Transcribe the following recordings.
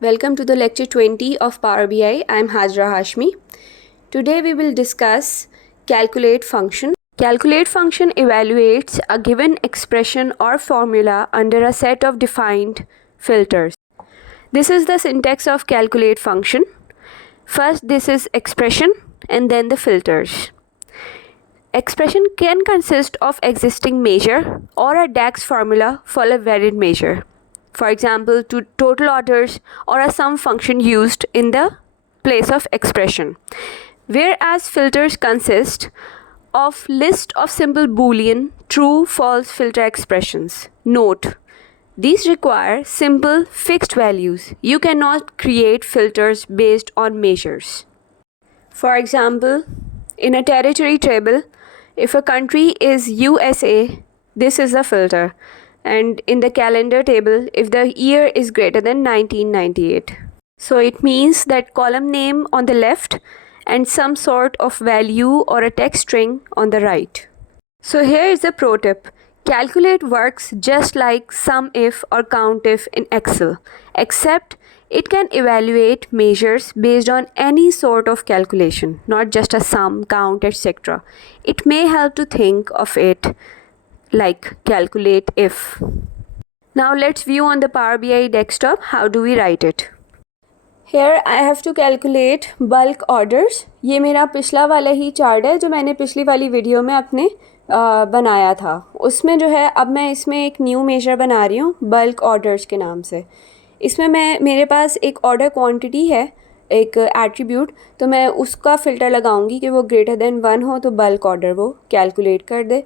Welcome to the lecture 20 of Power BI. I am Hajra Hashmi. Today we will discuss calculate function. Calculate function evaluates a given expression or formula under a set of defined filters. This is the syntax of calculate function. First, this is expression and then the filters. Expression can consist of existing measure or a DAX formula for a varied measure. For example, to total orders or a sum function used in the place of expression. Whereas filters consist of list of simple Boolean true false filter expressions. Note, these require simple fixed values. You cannot create filters based on measures. For example, in a territory table, if a country is USA, this is a filter. And in the calendar table, if the year is greater than 1998. So it means that column name on the left and some sort of value or a text string on the right. So here is the pro tip. Calculate works just like SUMIF or COUNTIF in Excel, except it can evaluate measures based on any sort of calculation, not just a sum, count, etc. It may help to think of it like calculate if. Now let's view on the Power BI desktop. How do we write it? Here I have to calculate bulk orders. ये मेरा पिछला वाला ही chart है जो मैंने पिछली वाली video में अपने बनाया था. उसमें जो है अब मैं इसमें एक न्यू मेजर बना रही हूँ बल्क ऑर्डर्स के नाम से. इसमें मेरे पास एक ऑर्डर क्वांटिटी है, एक एट्रीब्यूट, तो मैं उसका फ़िल्टर लगाऊंगी कि वो ग्रेटर देन 1 हो तो बल्क ऑर्डर वो कैलकुलेट कर दे.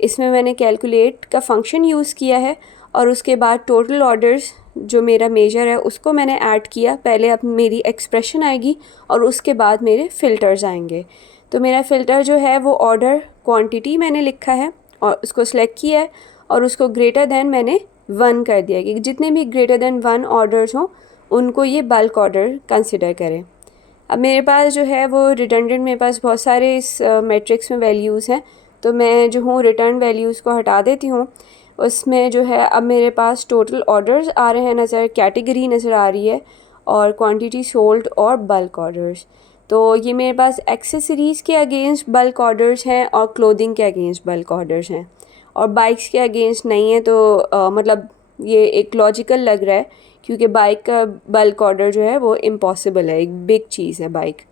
इसमें मैंने कैलकुलेट का फंक्शन यूज़ किया है और उसके बाद टोटल ऑर्डर्स जो मेरा मेजर है उसको मैंने ऐड किया. पहले अब मेरी एक्सप्रेशन आएगी और उसके बाद मेरे फ़िल्टर्स आएंगे. तो मेरा फ़िल्टर जो है वो ऑर्डर क्वांटिटी मैंने लिखा है और उसको सिलेक्ट किया है और उसको ग्रेटर देन मैंने 1 कर दिया कि जितने भी ग्रेटर देन 1 ऑर्डर्स हों उनको ये बल्क ऑर्डर कंसिडर करें. अब मेरे पास जो है वो रिडंडेंट मेरे पास बहुत सारे इस मैट्रिक्स में वैल्यूज़ हैं, तो मैं जो हूँ रिटर्न वैल्यूज़ को हटा देती हूँ. उसमें जो है अब मेरे पास टोटल ऑर्डर्स आ रहे हैं नज़र, कैटेगरी नज़र आ रही है और क्वांटिटी सोल्ड और बल्क ऑर्डर्स. तो ये मेरे पास एक्सेसरीज़ के अगेंस्ट बल्क ऑर्डर्स हैं और क्लोथिंग के अगेंस्ट बल्क ऑर्डर्स हैं और बाइक्स के अगेंस्ट नहीं है. तो मतलब ये एक लॉजिकल लग रहा है क्योंकि बाइक का बल्क ऑर्डर जो है वो इम्पॉसिबल है, एक बिग चीज़ है बाइक.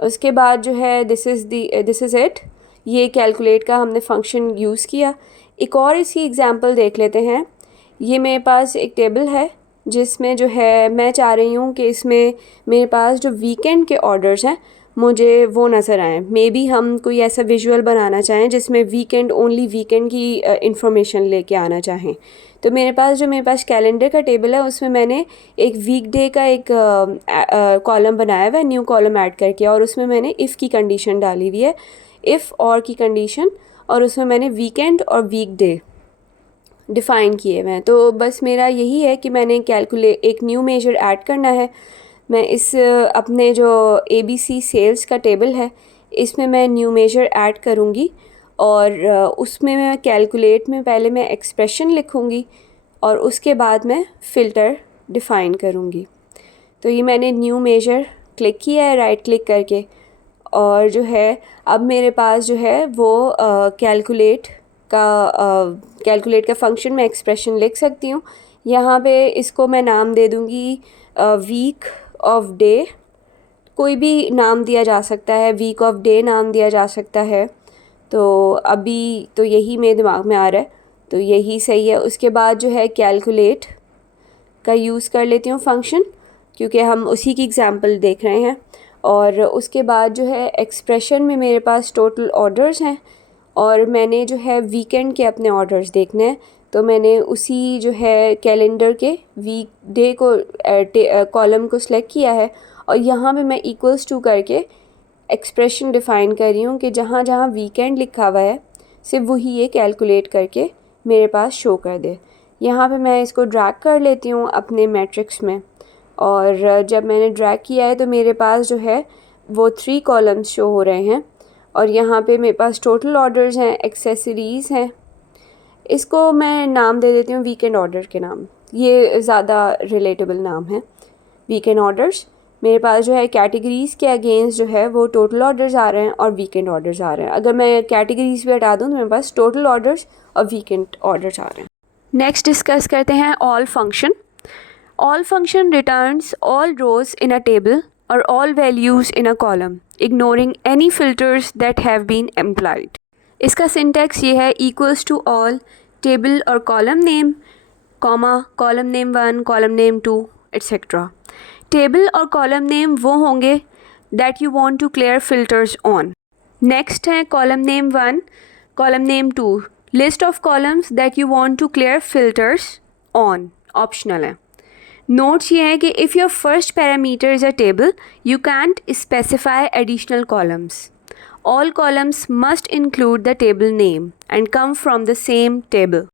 उसके बाद जो है दिस इज़ इट. ये कैलकुलेट का हमने फंक्शन यूज़ किया. एक और इसकी एग्जांपल देख लेते हैं. ये मेरे पास एक टेबल है जिसमें जो है मैं चाह रही हूँ कि इसमें मेरे पास जो वीकेंड के ऑर्डर्स हैं मुझे वो नज़र आएँ. मे बी हम कोई ऐसा विजुअल बनाना चाहें जिसमें वीकेंड ओनली वीकेंड की इंफॉर्मेशन लेके आना चाहें. तो मेरे पास कैलेंडर का टेबल है, उसमें मैंने एक वीकडे का एक कॉलम बनाया हुआ है, न्यू कॉलम ऐड करके, और उसमें मैंने इफ़ की कंडीशन डाली हुई है, इफ़ और की कंडीशन, और उसमें मैंने वीकेंड और वीकडे डिफ़ाइन किए हुए हैं. तो बस मेरा यही है कि मैंने एक न्यू मेजर ऐड करना है. मैं इस अपने जो ABC सेल्स का टेबल है इसमें मैं न्यू मेजर ऐड करूँगी और उसमें मैं कैलकुलेट में पहले मैं एक्सप्रेशन लिखूँगी और उसके बाद मैं फ़िल्टर डिफ़ाइन करूँगी. तो ये मैंने न्यू मेजर क्लिक किया है राइट क्लिक करके और जो है अब मेरे पास जो है वो कैलकुलेट का फंक्शन मैं एक्सप्रेशन लिख सकती हूँ. यहाँ पे इसको मैं नाम दे दूँगी वीक ऑफ डे. कोई भी नाम दिया जा सकता है, वीक ऑफ डे नाम दिया जा सकता है. तो अभी तो यही मेरे दिमाग में आ रहा है, तो यही सही है. उसके बाद जो है कैलकुलेट का यूज़ कर लेती हूँ फंक्शन क्योंकि हम उसी की एग्जांपल देख रहे हैं. और उसके बाद जो है एक्सप्रेशन में मेरे पास टोटल ऑर्डर्स हैं और मैंने जो है वीकेंड के अपने ऑर्डर्स देखने हैं. तो मैंने उसी जो है कैलेंडर के वीक डे को कॉलम को सिलेक्ट किया है और यहाँ पे मैं इक्वल्स टू करके एक्सप्रेशन डिफ़ाइन कर रही हूँ कि जहाँ जहाँ वीकेंड लिखा हुआ है सिर्फ वही ये कैलकुलेट करके मेरे पास शो कर दे. यहाँ पे मैं इसको ड्रैग कर लेती हूँ अपने मैट्रिक्स में और जब मैंने ड्रैग किया है तो मेरे पास जो है वो 3 कॉलम्स शो हो रहे हैं और यहाँ पे मेरे पास टोटल ऑर्डर्स हैं, एक्सेसरीज़ हैं. इसको मैं नाम दे देती हूँ वीकेंड ऑर्डर के नाम, ये ज़्यादा रिलेटेबल नाम है. वीकेंड ऑर्डर्स, मेरे पास जो है कैटेगरीज़ के अगेंस्ट जो है वो टोटल ऑर्डर्स आ रहे हैं और वीकेंड ऑर्डर्स आ रहे हैं। अगर मैं कैटेगरीज़ भी हटा दूँ तो मेरे पास टोटल ऑर्डर्स और वीकेंड ऑर्डर्स आ रहे हैं। नेक्स्ट डिस्कस करते हैं all function. All function returns all rows in a table और all values in a column ignoring any filters that have been employed. इसका सिंटैक्स ये है, इक्वल्स टू ऑल टेबल और column name comma column name 1 column name 2 etcetera. Table और column name वो होंगे that you want to clear filters on. Next है column name 1 column name 2, list of columns that you want to clear filters on, optional है। Notes ये है कि if your first parameter is a table you can't specify additional columns. All columns must include the table name and come from the same table.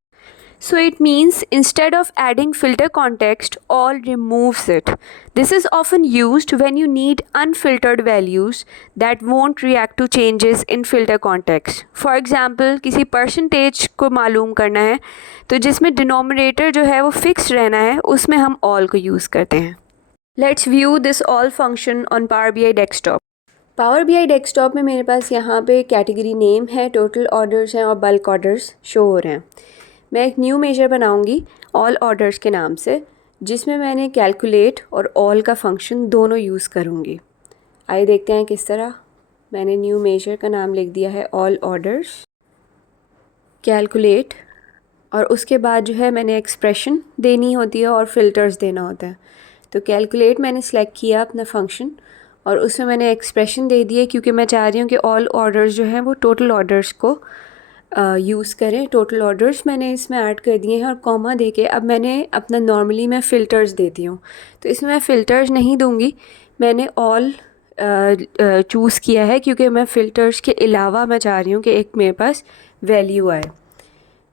So it means instead of adding filter context, all removes it. This is often used when you need unfiltered values that won't react to changes in filter context. For example, किसी percentage को मालूम करना है तो जिसमें denominator जो है वो fixed रहना है, उसमें हम all को use करते हैं. Let's view this all function on Power BI desktop. Power BI desktop में मेरे पास यहाँ पे कैटेगरी नेम है, टोटल ऑर्डर्स हैं और बल्क ऑर्डर्स शो हो रहे हैं। मैं एक न्यू मेजर बनाऊँगी ऑल ऑर्डर्स के नाम से, जिसमें मैंने कैलकुलेट और ऑल का फंक्शन दोनों यूज़ करूँगी। आइए देखते हैं किस तरह। मैंने न्यू मेजर का नाम लिख दिया है ऑल ऑर्डर्स कैलकुलेट, और उसके बाद जो है मैंने एक्सप्रेशन देनी होती है और फिल्टर्स देना होता है। तो कैलकुलेट मैंने सेलेक्ट किया अपना फंक्शन और उसमें मैंने एक्सप्रेशन दे दिया क्योंकि मैं चाह रही हूँ कि ऑल ऑर्डर्स जो हैं वो टोटल ऑर्डर्स को यूज़ करें। टोटल ऑर्डर्स मैंने इसमें ऐड कर दिए हैं और कॉमा दे के अब मैंने अपना नॉर्मली मैं फ़िल्टर्स देती हूँ, तो इसमें मैं फ़िल्टर्स नहीं दूँगी, मैंने ऑल चूज़ किया है क्योंकि मैं फ़िल्टर्स के अलावा मैं चाह रही हूँ कि एक मेरे पास वैल्यू आए।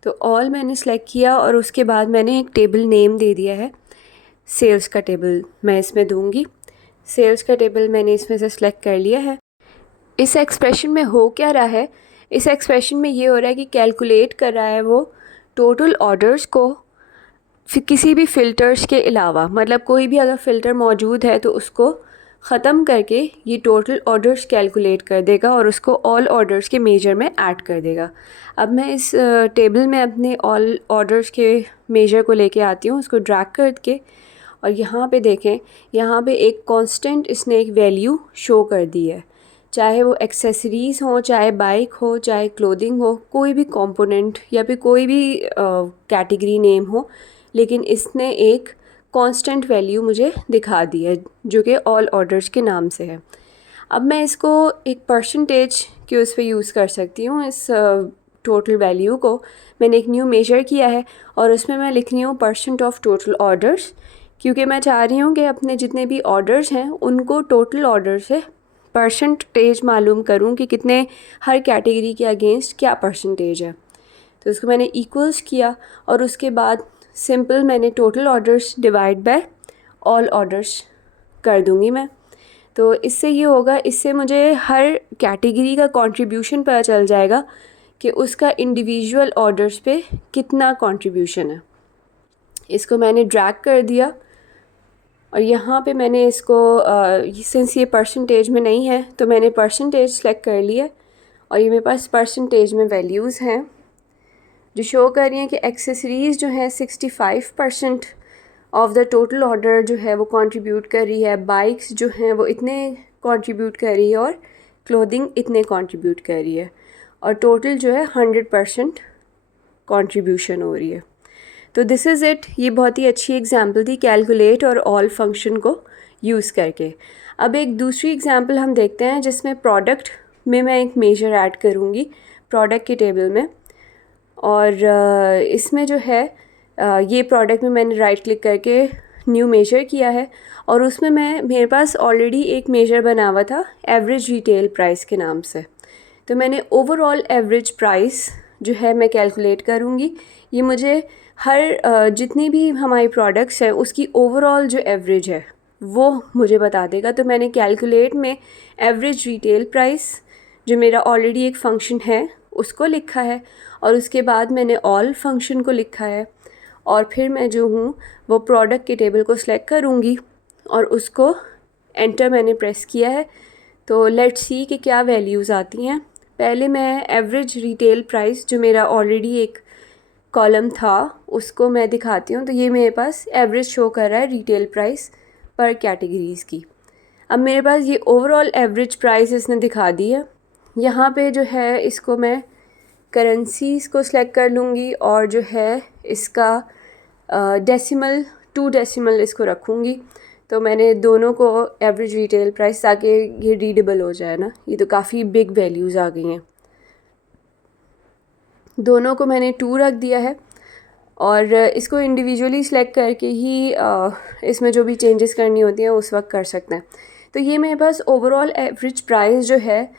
तो ऑल मैंने सेलेक्ट किया और उसके बाद मैंने एक टेबल नेम दे दिया है, सेल्स का टेबल मैं इसमें दूँगी। सेल्स का टेबल मैंने इसमें से सिलेक्ट कर लिया है। इस एक्सप्रेशन में हो क्या रहा है, इस एक्सप्रेशन में ये हो रहा है कि कैलकुलेट कर रहा है वो टोटल ऑर्डर्स को किसी भी फ़िल्टर्स के अलावा, मतलब कोई भी अगर फ़िल्टर मौजूद है तो उसको ख़त्म करके ये टोटल ऑर्डर्स कैलकुलेट कर देगा और उसको ऑल ऑर्डर्स के मेजर में ऐड कर देगा। अब मैं इस टेबल में अपने ऑल ऑर्डर्स के मेजर को लेके आती हूँ, उसको ड्रैग करके, और यहाँ पे देखें, यहाँ पे एक कांस्टेंट इसने एक वैल्यू शो कर दी है, चाहे वो एक्सेसरीज़ हो, चाहे बाइक हो, चाहे क्लोथिंग हो, कोई भी कंपोनेंट या फिर कोई भी कैटेगरी नेम हो, लेकिन इसने एक कांस्टेंट वैल्यू मुझे दिखा दी है जो कि ऑल ऑर्डर्स के नाम से है। अब मैं इसको एक परसेंटेज के उस पर यूज़ कर सकती हूँ। इस टोटल वैल्यू को मैंने एक न्यू मेजर किया है और उसमें मैं लिख रही हूँ परसेंट ऑफ टोटल ऑर्डर्स, क्योंकि मैं चाह रही हूँ कि अपने जितने भी ऑर्डर्स हैं उनको टोटल ऑर्डर से परसेंटेज मालूम करूँ कि कितने हर कैटेगरी के अगेंस्ट क्या परसेंटेज है। तो उसको मैंने इक्वल्स किया और उसके बाद सिंपल मैंने total orders divide by all orders कर दूँगी मैं। तो इससे ये होगा, इससे मुझे हर कैटेगरी का कंट्रीब्यूशन पता चल जाएगा कि उसका इंडिविजुअल ऑर्डर्स पे कितना कंट्रीब्यूशन है। इसको मैंने ड्रैग कर दिया और यहाँ पे मैंने इसको सिंस ये परसेंटेज में नहीं है तो मैंने परसेंटेज सेलेक्ट कर लिया और ये मेरे पास परसेंटेज में वैल्यूज़ हैं जो शो कर रही हैं कि एक्सेसरीज़ जो है 65% ऑफ द टोटल ऑर्डर जो है वो कंट्रीब्यूट कर रही है, बाइक्स जो हैं वो इतने कंट्रीब्यूट कर रही है और क्लोथिंग इतने कंट्रीब्यूट कर रही है, और टोटल जो है 100% कंट्रीब्यूशन हो रही है। तो दिस इज़ इट। ये बहुत ही अच्छी एग्जांपल थी कैलकुलेट और ऑल फंक्शन को यूज़ करके। अब एक दूसरी एग्जांपल हम देखते हैं जिसमें प्रोडक्ट में मैं एक मेजर ऐड करूँगी प्रोडक्ट के टेबल में, और इसमें जो है ये प्रोडक्ट में मैंने राइट क्लिक करके न्यू मेजर किया है और उसमें मेरे पास ऑलरेडी एक मेजर बना हुआ था एवरेज रिटेल प्राइस के नाम से। तो मैंने ओवरऑल एवरेज प्राइस जो है मैं कैलकुलेट करूँगी। ये मुझे हर जितनी भी हमारी प्रोडक्ट्स हैं उसकी ओवरऑल जो एवरेज है वो मुझे बता देगा। तो मैंने कैलकुलेट में एवरेज रिटेल प्राइस जो मेरा ऑलरेडी एक फंक्शन है उसको लिखा है और उसके बाद मैंने ऑल फंक्शन को लिखा है और फिर मैं जो हूँ वो प्रोडक्ट के टेबल को सिलेक्ट करूँगी और उसको एंटर मैंने प्रेस किया है। तो लेट्स सी कि क्या वैल्यूज़ आती हैं। पहले मैं एवरेज रिटेल प्राइस जो मेरा ऑलरेडी एक कॉलम था उसको मैं दिखाती हूँ। तो ये मेरे पास एवरेज शो कर रहा है रिटेल प्राइस पर कैटेगरीज़ की। अब मेरे पास ये ओवरऑल एवरेज प्राइस इसने दिखा दी है। यहाँ पे जो है इसको मैं करेंसीज़ को सिलेक्ट कर लूँगी और जो है इसका डेसिमल 2 डेसिमल इसको रखूँगी। तो मैंने दोनों को एवरेज रिटेल प्राइस, ताकि ये रीडेबल हो जाए ना, ये तो काफ़ी बिग वैल्यूज़ आ गई हैं। दोनों को मैंने 2 रख दिया है और इसको इंडिविजुअली सिलेक्ट करके ही इसमें जो भी चेंजेस करनी होती हैं उस वक्त कर सकते हैं। तो ये मेरे पास ओवरऑल एवरेज प्राइस जो है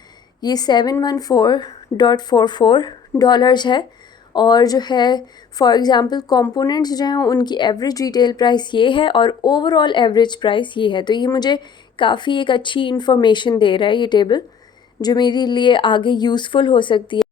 ये $714.44 है। और जो है फॉर एग्ज़ाम्पल कंपोनेंट्स जो हैं उनकी एवरेज रिटेल प्राइस ये है और ओवरऑल एवरेज प्राइस ये है। तो ये मुझे काफ़ी एक अच्छी इन्फॉर्मेशन दे रहा है ये टेबल, जो मेरे लिए आगे यूज़फुल हो सकती है।